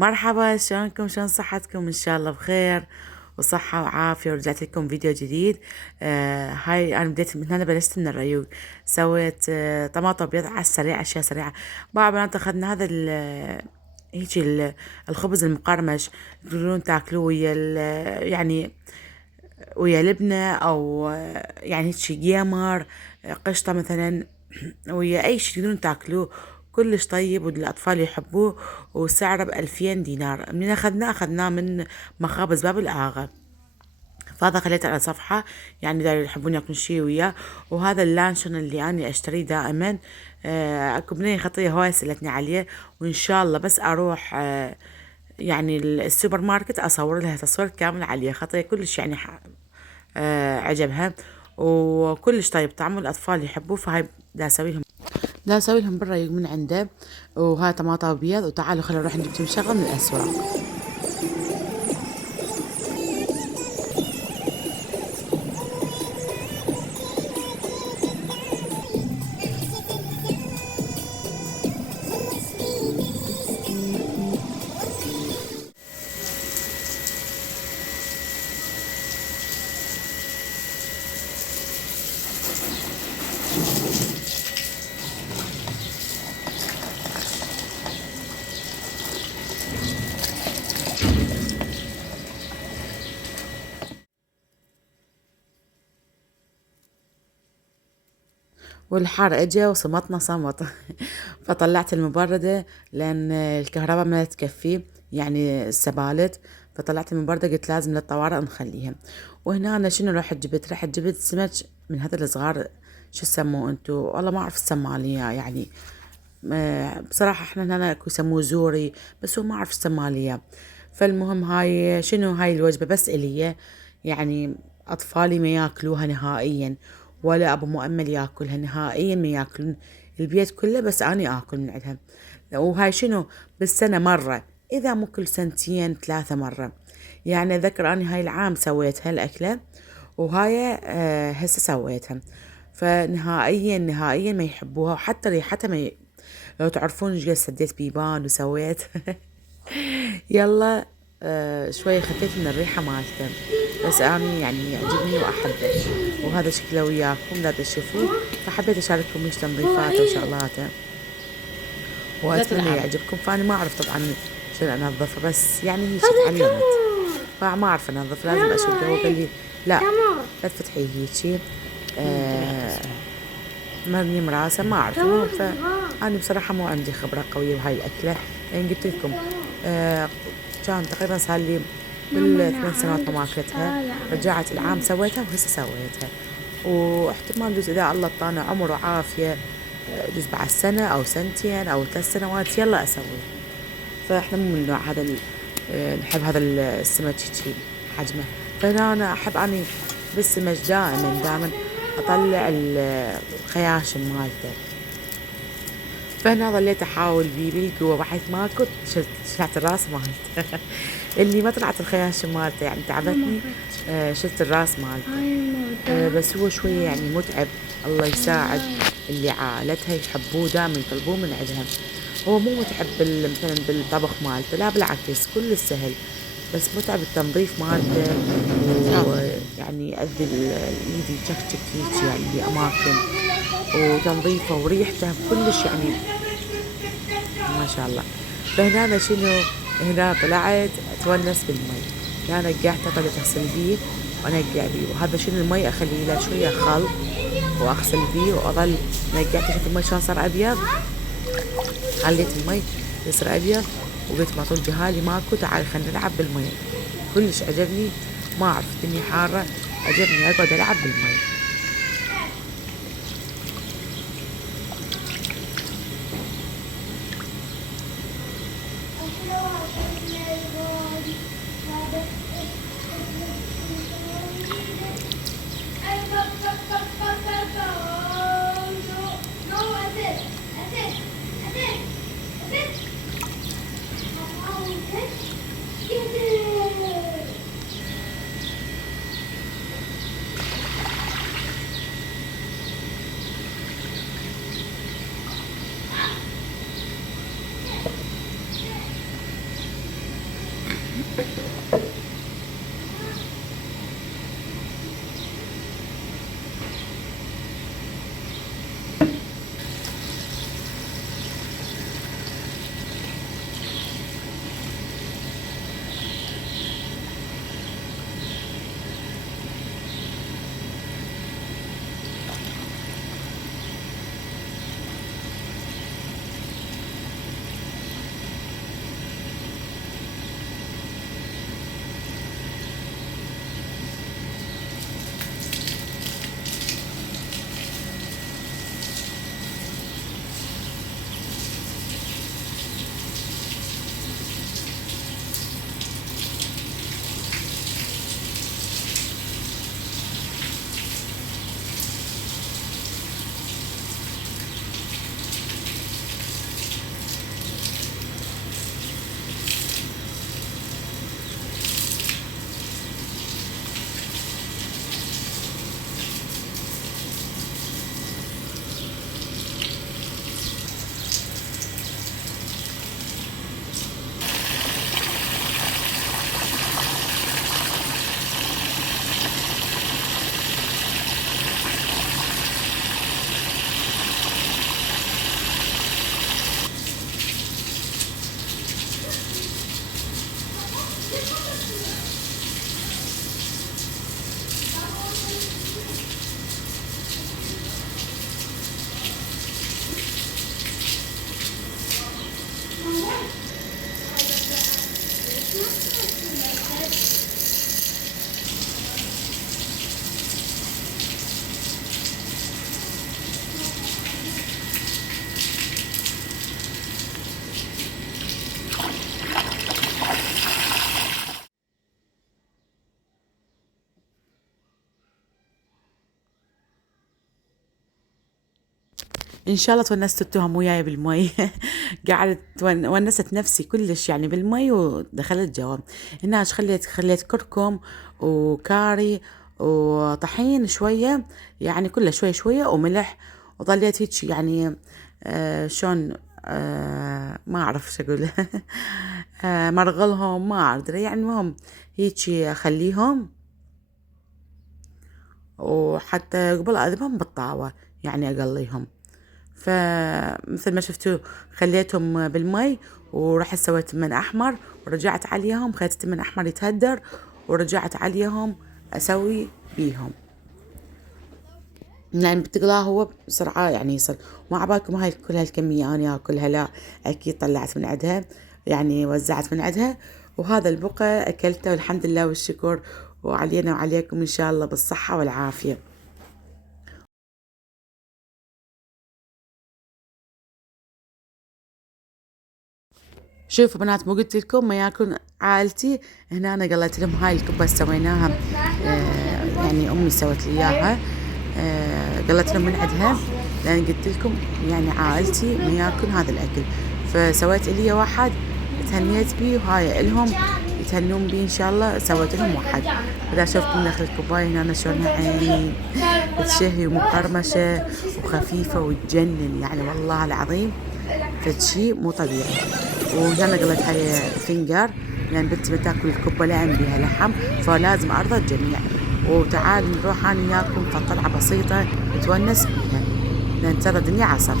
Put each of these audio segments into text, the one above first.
مرحبا، شلونكم؟ شلون صحتكم؟ ان شاء الله بخير وصحة وعافية. ورجعت لكم فيديو جديد. هاي انا بديت من هنا، بلشت من الريوق. سويت طماطم بيض على السريع، اشياء سريعة. بقى بنات اخذنا هذا الخبز المقرمش، تقدرون تاكلوه ويا يعني ويا لبنة، او يعني هيك جيمر، قشطة مثلا، ويا اي شي تقدرون تاكلوه. كلش طيب والاطفال يحبوه، وسعره ب2000 دينار. من اخذناه من مخابز باب الاغا. فهذا خليته على صفحة، يعني اذا يحبون ياكلون شي وياه. وهذا اللانشون اللي اني اشتريه دائما. اكو بنية خطية هواي سألتني عليه، وان شاء الله بس اروح يعني السوبر ماركت اصور لها تصوير كامل عليه. خطية كلش يعني عجبها وكلش طيب طعمه، الاطفال يحبوه. فهاي دا اسوي لهم بالريق من عنده. وهاي طماطم بيض. وتعالوا خلينا نروح نجيب شغله من الاسواق. والحار اجى وصمتنا صمت. فطلعت المبردة لان الكهرباء ما تكفي، يعني السبالت. فطلعت المبردة، قلت لازم للطوارئ نخليها. وهنا أنا شنو رحت جبت سمك من هذا الصغار. شو يسموه انتو؟ والله ما اعرف السمالية يعني. بصراحة احنا هنا يسموه زوري، بس هو ما اعرف السمالية. فالمهم هاي شنو، هاي الوجبة بس الي، يعني اطفالي ما ياكلوها نهائيا، ولا ابو مؤمل ياكلها نهائيا، ما ياكلون البيت كله، بس اني اكل من عندها. وهاي شنو، بالسنة مرة، اذا مو كل سنتين 3 مرة. يعني اذكر اني هاي العام سويتها الاكلة، وهاي هسه سويتها. فنهائيا نهائيا ما يحبوها، وحتى ريحتها ما لو تعرفون ايش قد سديت بيبان وسويت. يلا. شوية خفيت من الريحة مالته، بس أنا يعني يعجبني وأحبه. وهذا شكله وياكم لا تشوفوه، فحبيت أشارككم ايش تنظيفاته وشغلاته، وأتمنى يعجبكم. فأنا ما أعرف طبعا شلون أنظفه، بس يعني هيك تعلمت، فما أعرف أنظف. لازم أشده. هو قال لي لا، لا تفتحيه هيجي. مرني مراسة ما أعرف. المهم فأنا بصراحة مو عندي خبرة قوية بهاي الأكلة، لأن قلت لكم كان تقريبا صار لي بال8 سنوات ما أكلتها. رجعت العام سويتها، وهسه سويتها. واحتمال يجوز إذا الله اعطانا عمر وعافية، يجوز بعد سنة أو سنتين أو 3 سنوات يلا أسوي. فإحنا مو من النوع هذا نحب هذا السمك هيجي حجمه. فهنا أنا أحب أني بالسمك دائما أطلع الخياشم مالته. فهنا ظليت أحاول بيه بالقوة، بحيث ما كنت شلت الراس مالته. اللي ما طلعت الخياشم مالته يعني تعبتني. شلت الراس مالته. بس هو شوية يعني متعب. الله يساعد اللي عائلتها يحبوه دائما يطلبوه من عندها. هو مو متعب مثلا بالطبخ مالته، لا بالعكس كل سهل، بس متعب التنظيف مالته. ويعني يؤذي الايد يجكجك هيك يعني بأماكن، وتنظيفه وريحته كلش يعني ما شاء الله. فهنا أنا شنو، هنا طلعت اتونس بالمي. هنا نقعته، طلعت اغسل بيه وانقع بيه. وهذا شنو، المي اخليه له شويه خل واغسل بيه واظل نقعته. شوف المي شلون صار ابيض، خليت المي يصير ابيض. وقلت ما طول بهالي ماكو، تعال خلينا نلعب بالمي. كلش عجبني، ما اعرف الدنيا حاره، عجبني اقعد العب بالمي. ان شاء الله تونست التهم وياي بالمي. قعدت ونست نفسي كلش يعني بالمي ودخلت جوا. هنا خليت كركم وكاري وطحين شوية، يعني كله شوية شوية وملح، وظليت هيك يعني شلون ما اعرف شو اقول. مرغلهم ما ادري، يعني المهم هيك اخليهم، وحتى قبل اذبهم بالطاوة يعني اقليهم. فمثل ما شفتوا خليتهم بالمي، ورحت سويت من احمر ورجعت عليهم، خليت من احمر يتهدر ورجعت عليهم اسوي بيهم، يعني بتقلاه هو بسرعة يعني يصير. وما عبالكم هاي كل هالكمية أنا أكلها، لا أكيد طلعت من عندها، يعني وزعت من عندها، وهذا البقى أكلته والحمد لله والشكر، وعلينا وعليكم إن شاء الله بالصحة والعافية. شوفوا بنات، مو قلت لكم ما ياكلون عائلتي هنا؟ أنا قلت لهم هاي الكبة سويناها، يعني أمي سوت لي إياها، قلت لهم من عندها، لأن قلت لكم يعني عائلتي ما ياكلون هذا الأكل، فسويت لي واحد تهنيت بيه، وهاي إلهم يتهنون بيه إن شاء الله، سويت لهم واحد. إذا شفتم داخل الكوباية هنا شلونها عيني تشهي ومقرمشة وخفيفة وتجنن، يعني والله العظيم فشي مو طبيعي. وهنا قلت هاي فينجر، لأن بنتي بتاكل الكبة لأن بيها لحم، فلازم أرضى الجميع. وتعال نروح أنا وياكم فطلعة بسيطة نتونس بيها، لأن ترى الدنيا عصر.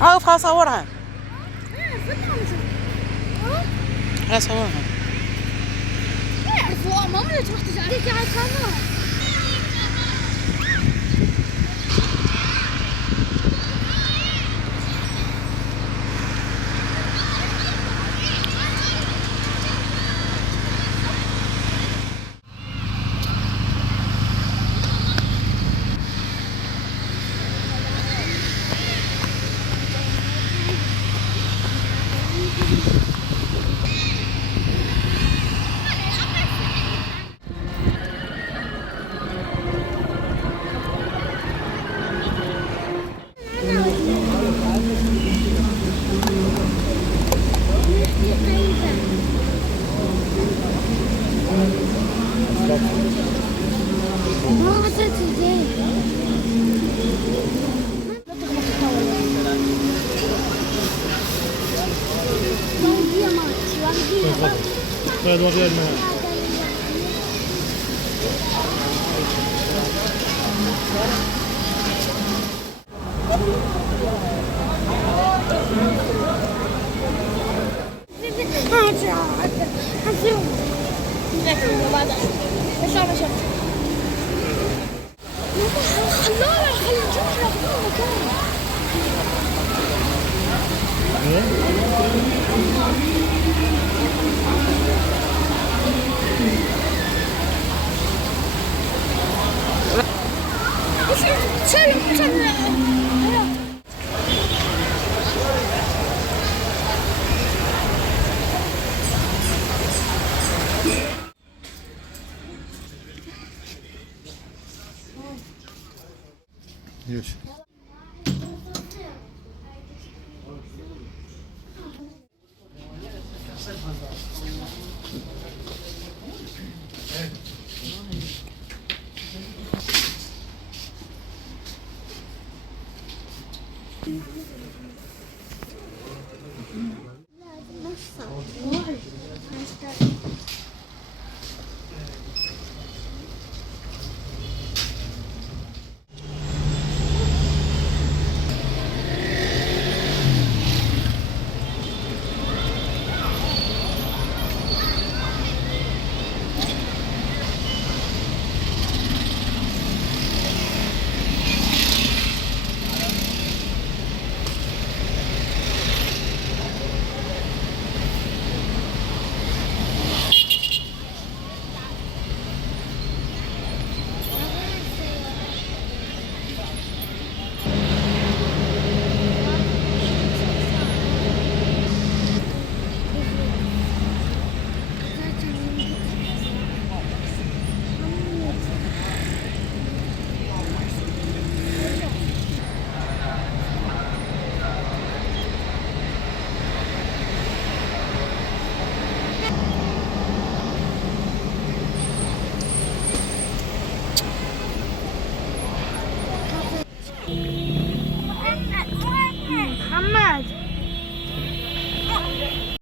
عارف خلاص صورها، خلاص صورها. ما يعرفوا ماما لا تروح تزعلك على الكاميرا. تفضل وريها لنا. خلونا